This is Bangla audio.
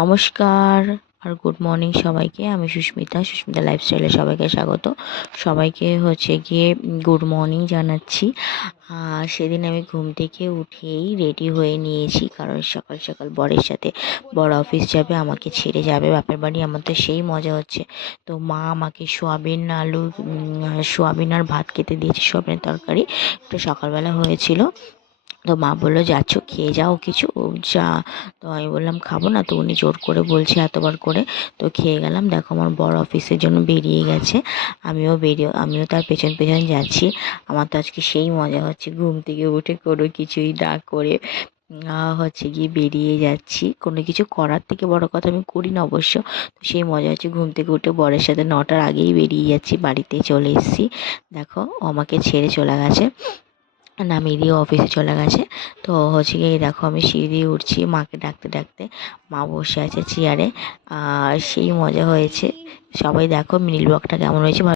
নমস্কার আর গুড মর্নিং সবাইকে। আমি সুস্মিতা লাইফস্টাইলে সবাইকে স্বাগত। সবাইকে হচ্ছে গিয়ে গুড মর্নিং জানাচ্ছি। সেদিন আমি ঘুম থেকে উঠেই রেডি হয়ে নিয়েছি, কারণ সকাল সকাল বরের সাথে বর অফিস যাবে, আমাকে ছেড়ে যাবে বাপের বাড়ি। আমার তো সেই মজা হচ্ছে। তো মা আমাকে সোয়াবিন আর ভাত খেতে দিয়েছে, সোয়াবিনের তরকারি একটু সকালবেলা হয়েছিল। তো মা বললো যাচ্ছ খেয়ে যাও কিছু, যা। তো আমি বললাম খাবো না, তো উনি জোর করে বলছে এতবার করে, তো খেয়ে গেলাম। দেখো আমার বর অফিসের জন্য বেরিয়ে গেছে, আমিও তার পেছন পেছন যাচ্ছি। আমার তো আজকে সেই মজা হচ্ছে, ঘুম থেকে উঠে কোনো কিছুই না করে হচ্ছে গিয়ে বেরিয়ে যাচ্ছি। কোনো কিছু করার থেকে বড় কথা আমি করি না অবশ্য। তো সেই মজা হচ্ছে, ঘুম থেকে উঠে বরের সাথে 9টার আগেই বেরিয়ে যাচ্ছি, বাড়িতে চলে এসেছি। দেখো ও আমাকে ছেড়ে চলে গেছে, নামিয়ে দিয়ে অফিসে চলে গেছে। তো হচ্ছে গিয়ে দেখো আমি সিঁড়ি দিয়ে উঠছি, মাকে ডাকতে ডাকতে। মা বসে আছে চেয়ারে, আর সেই মজা হয়েছে। সবাই দেখো মিনি ব্লগটা কেমন হয়েছে।